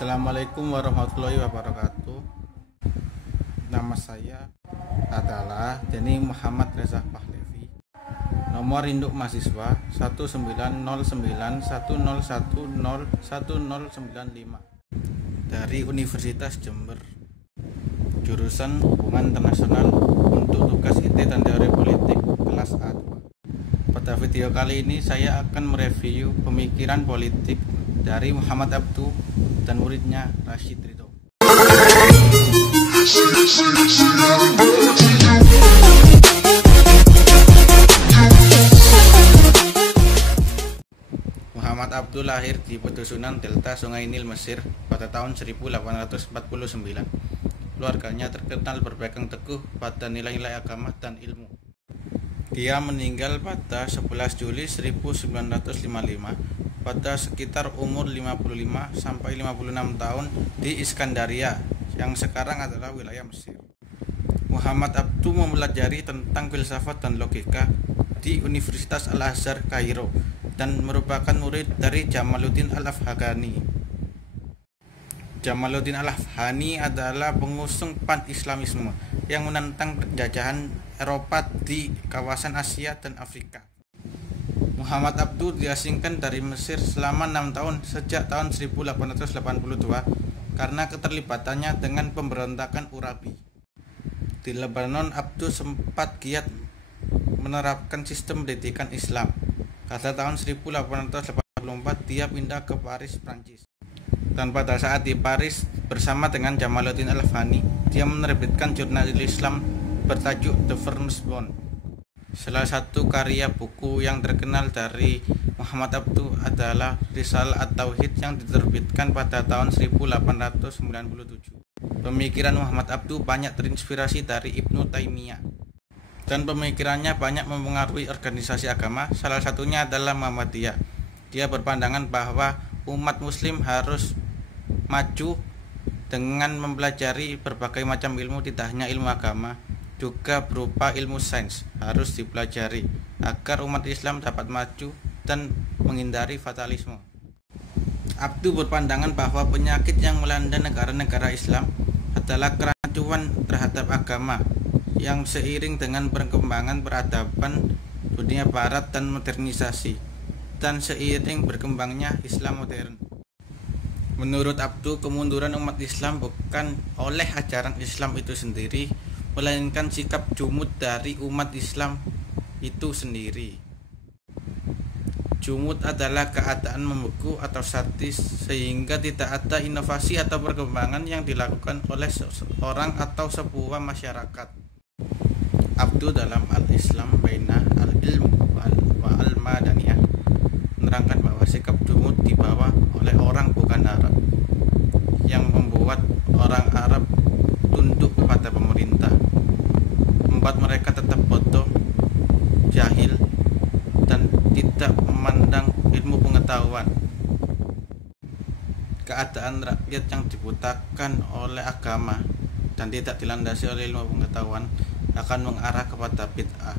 Assalamualaikum warahmatullahi wabarakatuh. Nama saya adalah Deni Muhammad Reza Pahlevi. Nomor induk mahasiswa 1909101101095 dari Universitas Jember. Jurusan Hubungan Internasional untuk tugas IT dan Teori Politik kelas A2. Pada video kali ini saya akan mereview pemikiran politik dari Muhammad Abduh dan muridnya Rashid Ridho. Muhammad Abduh lahir di pedusunan Delta Sungai Nil, Mesir pada tahun 1849. Keluarganya terkenal berpegang teguh pada nilai-nilai agama dan ilmu. Dia meninggal pada 11 Juli 1955 pada sekitar umur 55 sampai 56 tahun di Iskandaria yang sekarang adalah wilayah Mesir. Muhammad Abduh mempelajari tentang filsafat dan logika di Universitas Al-Azhar Kairo dan merupakan murid dari Jamaluddin Al-Afghani. Jamaluddin Al-Afghani adalah pengusung pan-Islamisme yang menentang penjajahan Eropa di kawasan Asia dan Afrika. Muhammad Abduh diasingkan dari Mesir selama 6 tahun sejak tahun 1882 karena keterlibatannya dengan pemberontakan Urabi. Di Lebanon, Abduh sempat giat menerapkan sistem pendidikan Islam. Pada tahun 1884 dia pindah ke Paris, Prancis. Dan pada saat di Paris bersama dengan Jamaluddin Al-Afghani, dia menerbitkan jurnal Islam bertajuk The First Bond. Salah satu karya buku yang terkenal dari Muhammad Abduh adalah Risalah At-Tauhid yang diterbitkan pada tahun 1897. Pemikiran Muhammad Abduh banyak terinspirasi dari Ibnu Taimiyah, dan pemikirannya banyak mempengaruhi organisasi agama, salah satunya adalah Muhammadiyah. Dia berpandangan bahwa umat muslim harus maju dengan mempelajari berbagai macam ilmu, tidak hanya ilmu agama, juga berupa ilmu sains harus dipelajari agar umat Islam dapat maju dan menghindari fatalisme. Abduh berpandangan bahwa penyakit yang melanda negara-negara Islam adalah kerancuan terhadap agama yang seiring dengan perkembangan peradaban dunia barat dan modernisasi, dan seiring berkembangnya Islam modern. Menurut Abduh, kemunduran umat Islam bukan oleh ajaran Islam itu sendiri, melainkan sikap jumud dari umat Islam itu sendiri. Jumud adalah keadaan membeku atau statis sehingga tidak ada inovasi atau perkembangan yang dilakukan oleh seseorang atau sebuah masyarakat. Abduh dalam Al-Islam Baina Al-Ilm wa Al-Madaniyah menerangkan bahwa sikap jumud dibawa oleh orang bukan Arab yang membuat orang Arab tunduk kepada pemerintah, membuat mereka tetap bodoh, jahil, dan tidak memandang ilmu pengetahuan. Keadaan rakyat yang dibutakan oleh agama dan tidak dilandasi oleh ilmu pengetahuan akan mengarah kepada bid'ah.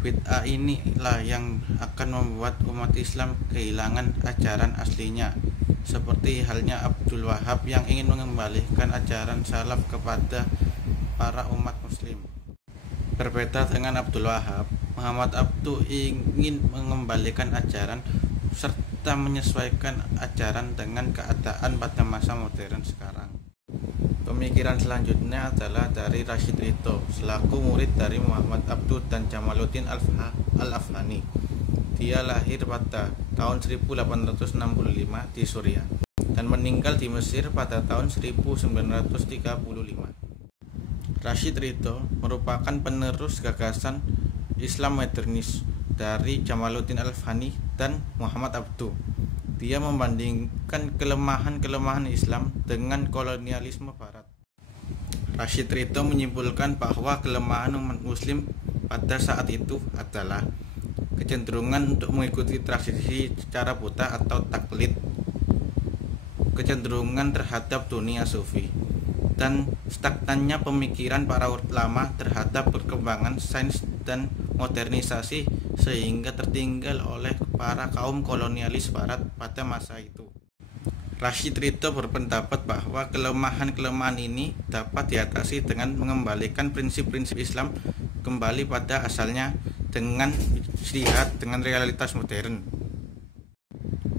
Bid'ah inilah yang akan membuat umat Islam kehilangan ajaran aslinya, seperti halnya Abdul Wahab yang ingin mengembalikan ajaran salaf kepada para umat muslim. Berbeda dengan Abdul Wahab, Muhammad Abduh ingin mengembalikan ajaran serta menyesuaikan ajaran dengan keadaan pada masa modern sekarang. Pemikiran selanjutnya adalah dari Rashid Ridho selaku murid dari Muhammad Abduh dan Jamaluddin Al-Afghani. Dia lahir pada tahun 1865 di Suriah dan meninggal di Mesir pada tahun 1935. Rashid Ridho merupakan penerus gagasan Islam modernis dari Jamaluddin Al-Afghani dan Muhammad Abduh. Dia membandingkan kelemahan-kelemahan Islam dengan kolonialisme Barat. Rashid Ridho menyimpulkan bahwa kelemahan umat muslim pada saat itu adalah kecenderungan untuk mengikuti tradisi secara buta atau taklid, kecenderungan terhadap dunia sufi, dan stagnannya pemikiran para ulama terhadap perkembangan sains dan modernisasi sehingga tertinggal oleh para kaum kolonialis barat pada masa itu. Rashid Ridho berpendapat bahwa kelemahan-kelemahan ini dapat diatasi dengan mengembalikan prinsip-prinsip Islam kembali pada asalnya dengan dilihat dengan realitas modern.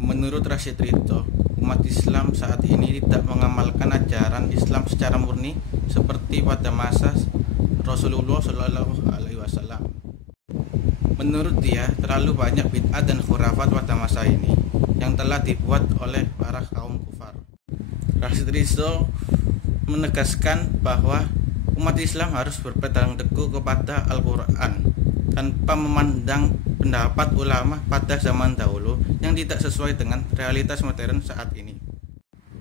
Menurut Rashid Ridho, umat Islam saat ini tidak mengamalkan ajaran Islam secara murni seperti pada masa Rasulullah Shallallahu Alaihi Wasallam. Menurut dia, terlalu banyak bid'ah dan khurafat pada masa ini yang telah dibuat oleh para kaum kufar. Rashid Ridho menegaskan bahwa umat Islam harus berpegang teguh kepada Al-Quran tanpa memandang pendapat ulama pada zaman dahulu yang tidak sesuai dengan realitas modern saat ini.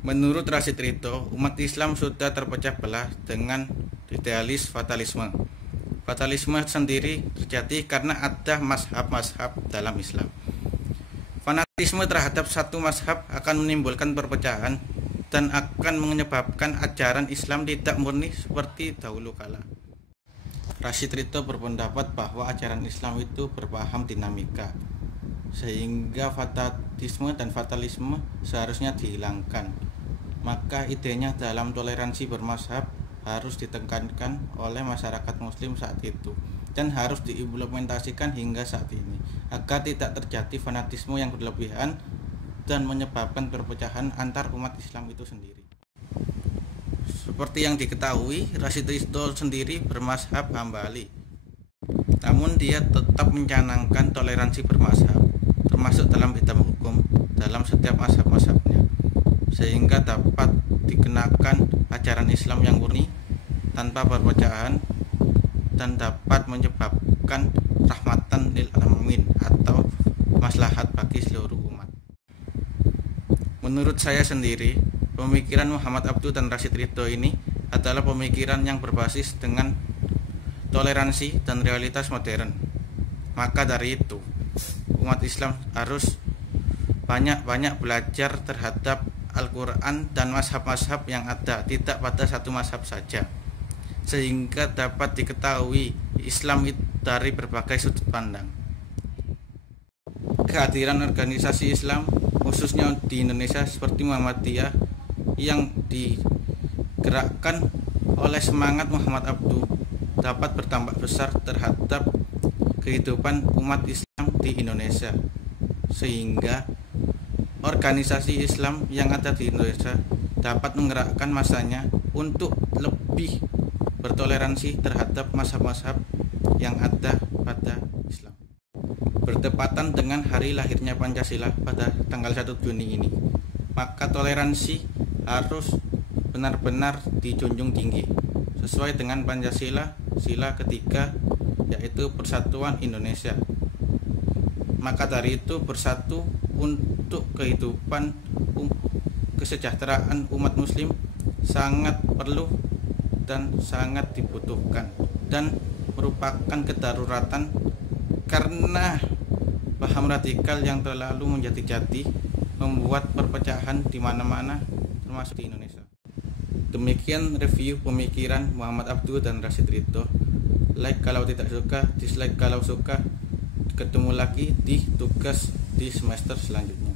Menurut Rashid Ridho, umat Islam sudah terpecah belah dengan idealis fatalisme. Fatalisme sendiri terjadi karena ada mazhab-mazhab dalam Islam. Fanatisme terhadap satu mazhab akan menimbulkan perpecahan dan akan menyebabkan ajaran Islam tidak murni seperti dahulu kala. Rashid Ridho berpendapat bahwa ajaran Islam itu berpaham dinamika, sehingga fanatisme dan fatalisme seharusnya dihilangkan. Maka idenya dalam toleransi bermazhab harus ditekankan oleh masyarakat muslim saat itu dan harus diimplementasikan hingga saat ini agar tidak terjadi fanatisme yang berlebihan dan menyebabkan perpecahan antar umat Islam itu sendiri. Seperti yang diketahui, Rashid Ridho sendiri bermazhab Hambali, namun dia tetap mencanangkan toleransi bermazhab termasuk dalam bidang hukum dalam setiap mazhab-mazhabnya, sehingga dapat dikenakan ajaran Islam yang murni tanpa perpecahan dan dapat menyebabkan rahmatan lil alamin atau maslahat bagi seluruh umat. Menurut saya sendiri, pemikiran Muhammad Abduh dan Rashid Ridho ini adalah pemikiran yang berbasis dengan toleransi dan realitas modern. Maka dari itu, umat Islam harus banyak-banyak belajar terhadap Al-Quran dan mazhab-mazhab yang ada, tidak pada satu mazhab saja, sehingga dapat diketahui Islam dari berbagai sudut pandang. Kehadiran organisasi Islam khususnya di Indonesia seperti Muhammadiyah yang digerakkan oleh semangat Muhammad Abduh dapat bertambah besar terhadap kehidupan umat Islam di Indonesia, sehingga organisasi Islam yang ada di Indonesia dapat menggerakkan masanya untuk lebih bertoleransi terhadap mazhab-mazhab yang ada pada Islam. Bertepatan dengan hari lahirnya Pancasila pada tanggal 1 Juni ini, maka toleransi harus benar-benar dijunjung tinggi sesuai dengan Pancasila sila ketiga, yaitu Persatuan Indonesia. Maka dari itu bersatu untuk kehidupan kesejahteraan umat muslim sangat perlu dan sangat dibutuhkan dan merupakan kedaruratan karena paham radikal yang terlalu menjadi-jadi membuat perpecahan di mana-mana termasuk di Indonesia. Demikian review pemikiran Muhammad Abduh dan Rashid Ridho. Like kalau tidak suka, dislike kalau suka. Ketemu lagi di tugas di semester selanjutnya.